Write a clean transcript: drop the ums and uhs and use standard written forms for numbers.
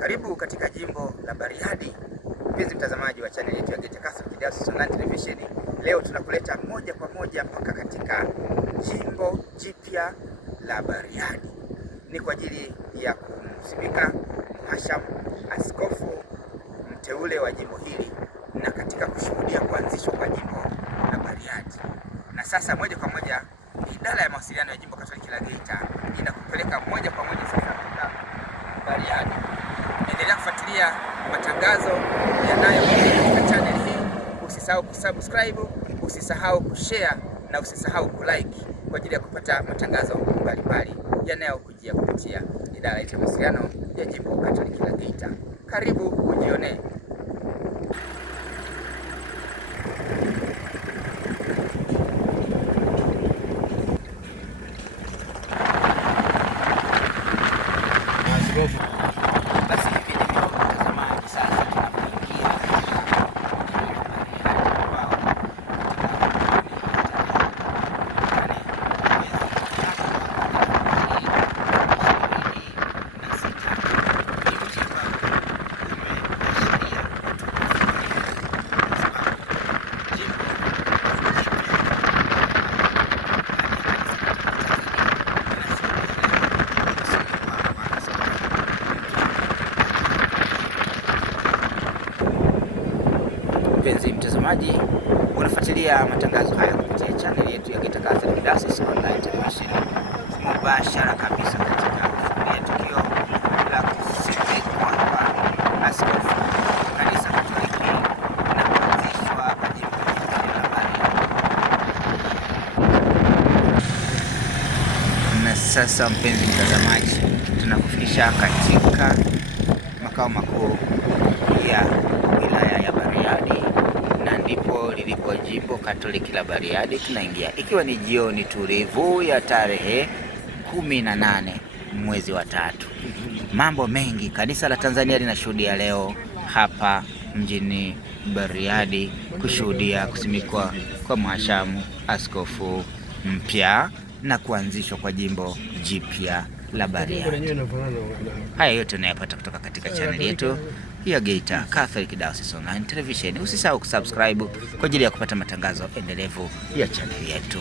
Karibu katika jimbo la Bariadi, mpenzi mtazamaji wa channel yetu ya Geita Catholic Diocese Online Television. Leo tunakuleta moja kwa moja mpaka katika jimbo jipya la Bariadi. Ni kwa ajili ya kumsimika mhashamu askofu mteule wa jimbo hili na katika kushuhudia kuanzishwa kwa jimbo la Bariadi. Na sasa moja kwa moja idara ya mawasiliano ya jimbo Katoliki la Geita inakupeleka moja kwa moja sasa mpaka Bariadi. Endelea kufuatilia matangazo yanayokuja katika channel hii. Usisahau kusubscribe, usisahau kushare na usisahau kulike kwa ajili ya kupata matangazo mbalimbali yanayokujia kupitia idara ya mawasiliano ya jimbo Katoliki la Geita. Karibu ujionee. Basi hivi ndivyo mtazamaji, sasa tunapoingia mpenzi mtazamaji, unafuatilia matangazo haya kupitia channel yetu ya Geita Catholic Diocese Online Television mubashara kabisa katika kufuatilia tukio la kusimikwa kwa askofu kanisa Katoliki na kuanzishwa kwa jimbo la Bariadi. Na sasa mpenzi mtazamaji, tunakufikisha katika makao makuu ya wilaya ya Bariadi, na ndipo lilipo jimbo Katoliki la Bariadi. Tunaingia ikiwa ni jioni tulivu ya tarehe 18 mwezi wa 3. Mambo mengi kanisa la Tanzania linashuhudia leo hapa mjini Bariadi, kushuhudia kusimikwa kwa mhashamu askofu mpya na kuanzishwa kwa jimbo jipya la Bariadi. Haya yote unayapata kutoka katika channel yetu ya Geita Catholic Diocese Online Television. Usisahau kusubscribe kwa ajili ya kupata matangazo endelevu ya channel yetu.